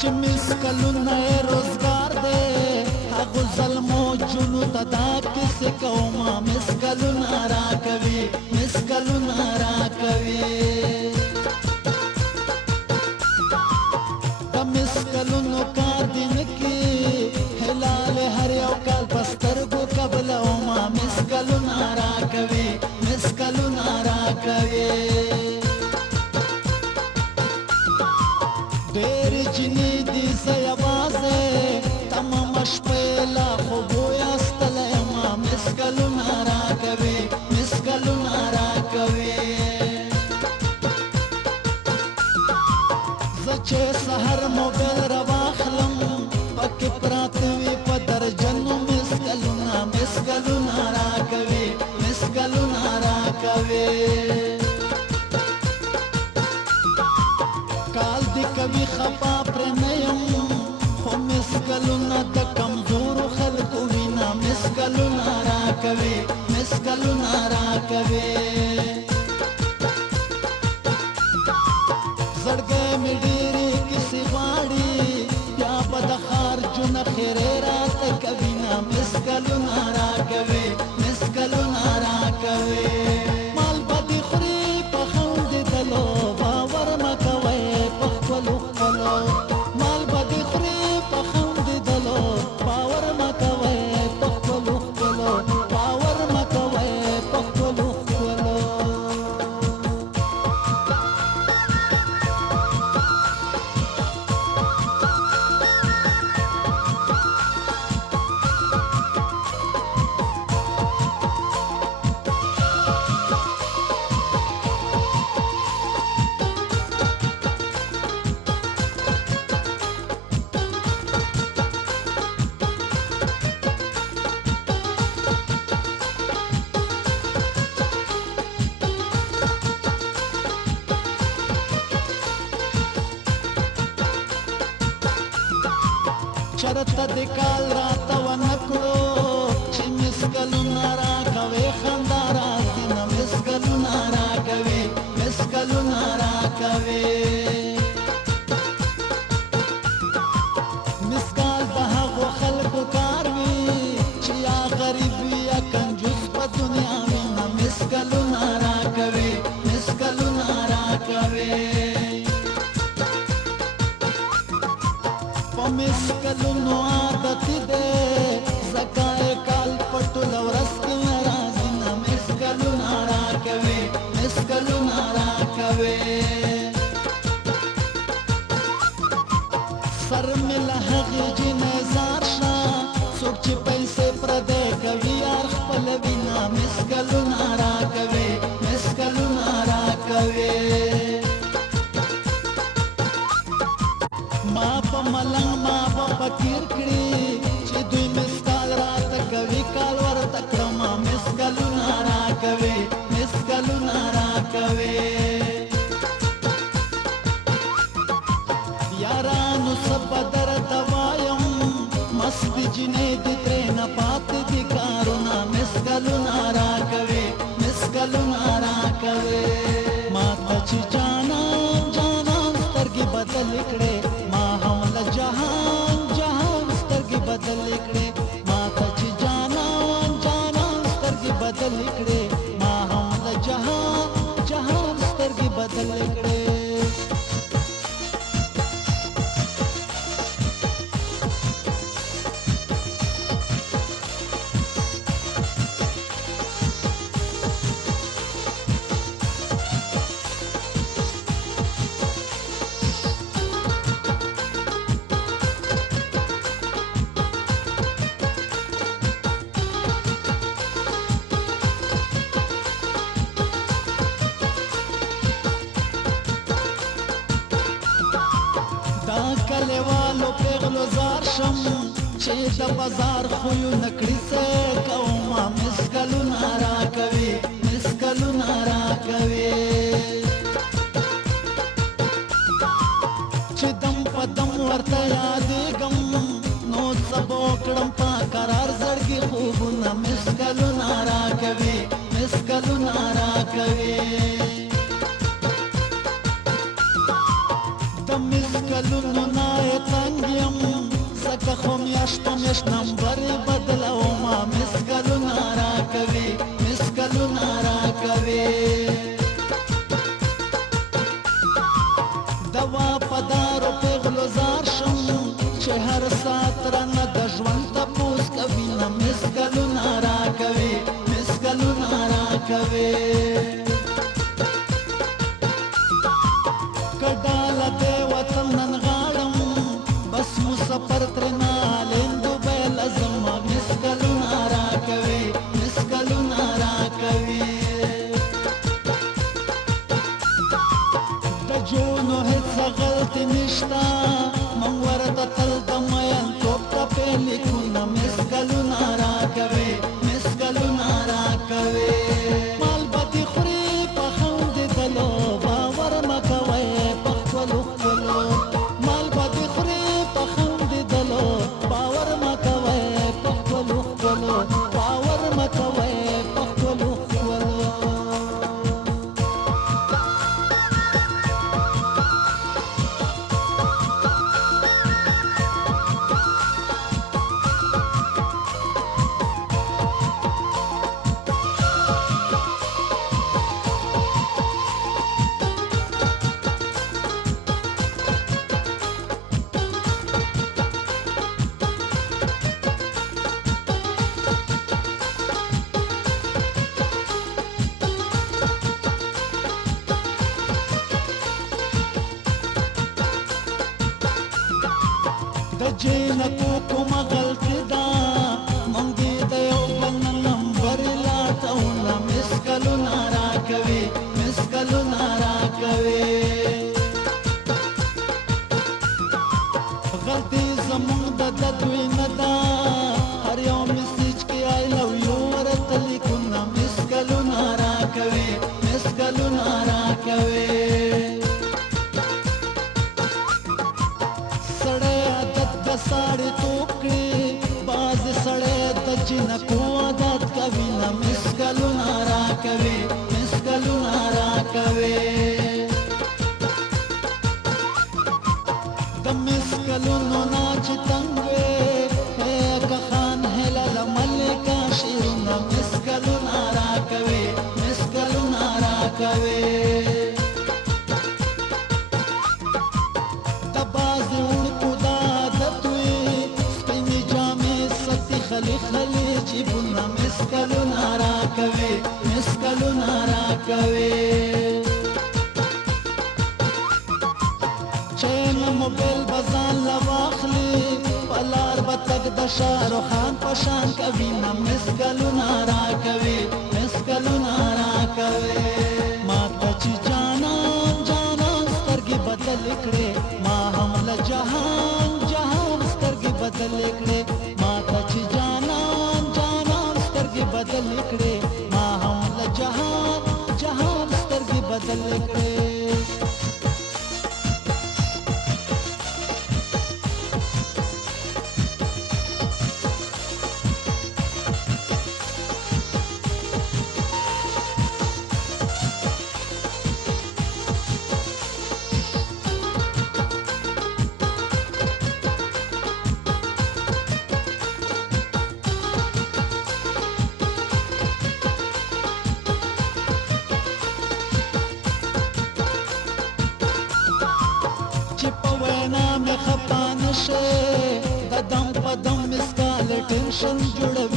چې مسکلونه روزګار دی هغو ظلمو جونو ته دا کیسې کومه مسکلونه راکوي مسکلونه راکوي د مسکلونو کار دی نه کې هلال هر یو کال په سترګو قبلومه مسکلونه راکوي مسکلونه راکوي ډېر جنې دي زه یوازې تمامه شپه لا خوبو یاستلی یمه مسکلونه راکوي مسکلونه راکوي زه چې سحر موبایل راواخلم پکې پراته وي په درجنو مسکلونه مسکلونه راکوي مسکلونه راکوي کال دی کوي خپا پر نه یم خو مسکلونه د کمزورو خلکو وینه مسکلونه راکوي مسکلونه راکوي زړګی مې ډېرې کیسې غواړي بیا به د ښار جونه خیرې راته کوینه مسکلونه راکوي مسکلونه راکوي مال به دې خوري په خندېدلو باور مه کوئ په خپلو خپلو مال به دې خوري په خندېدلو باور مه کوئ په خپلو خپلو باور مه کوئ په خپلو خپلو چرته د کال راته ونه کړو چې مسکلونه راکوي خندا راځي نه مسکلونه راکوي مسکلونه راکوي مسکال د هغو خلکو کار وي چې یا غریب وي یا کنجوس په دنیا وي نه مسکلونه راکوي مسکلونه راکوي په مسکلونو عادتي دی ځکه یې کال په ټوله ورځ کې نه راځي نه مسکلونه راکوي مسکلونه راکوي سر مې له هغې جینۍ زار شه څوک چې پیسې پردی کوي یار خپلوي نه مسکلونه راکوي مسکلونه راکوي ما په ملنګ ما په فقیر کړي چې دوی مسکال راته کوي کال ورته کړمه مسکلونه راکوي مسکلونه راکوي یارانو څه به درته وایم مستې جینۍ دي ترېنه پاتې دي کارونه مسکلونه راکوي مسکلونه راکوي ماته چې جانان جانان سترګې بدلې کړې جهان جهان سترګې بدلې کړې ما ته چې جانان جانان سترګې بدلې کړې ما هم د جهان جهان سترګې بدلې کړې کلیوالو پیغلو زار شم چې د بازار خویو نکړي څه کومه مسکلونه راکوي مسکلونه راکوي چې دم په دم ورته یادېږم نو څه به وکړم په قرار زړګي خوبونه مسکلونه راکوي مسکلونه راکوي د مسکلونو کلونو نه یې تنګ یم ځکه خو میاشت په میاشت نمبر یې بدلومه مس کلونه راکوي مس کلونه راکوي دوا په دارو پیغلو زار شم چې هر ساعت رانه د ژوند تپوس کوي نه مس کلونه راکوي مس کلونه راکوي کډاله د وطن نن غاړم بس مسافر ترېنه لیندو به لازم مس کلونه راکوي مس کلونه راکوي د جونو هېڅ غلطي نشته من ورته تل د میینتوب ټپې لیکونه مس کلونه راکوي مس کلونه راکوي مال به دې خوري په خندېدلو باور مه کوئ په خپلو خپلو مال به دې خوري په خندېدلو باور مه کوئ په خپلو خپلو باور مه کوئ په خپلو خپلو د جینکو کومه غلطي ده موږ دې د یو بل نه نمبر لاټونه مس کلونه راکوي مس کلونه راکوي غلطي زموږ د دوی نه ده هر یو میسیج کې آی لو یو ورته لیکونه مس کلونه راکوي مس کلونه راکوي ساړې توپ کړي باز سړی د جنکو عادت کوي نه مس کلونه راکوي مس کلونه راکوي د مس کلونو نه چې تنګ وې که خان هلاله ملکه شعرونه مس کلونه راکوي مس کلونه راکوي خلی خلی جیبونه مس کلونه راکوي مس کلونه راکوي چین موبایل به ځان له واخلي په لار به تګ د شاهرخان په شان کوي نه مس کلونه راکوي مس کلونه راکوي ماته چې جانان جانان سترګې بدلې کړې ما هم له جهان جهان سترګې بدلې کړې ماته چې جانان جانان سترګې بدلې کړې ما هم له جهان جهان سترګې بدلې کړې چې په وینا مې خفه نشې د دم په دم مسکال ټینشن جوړوي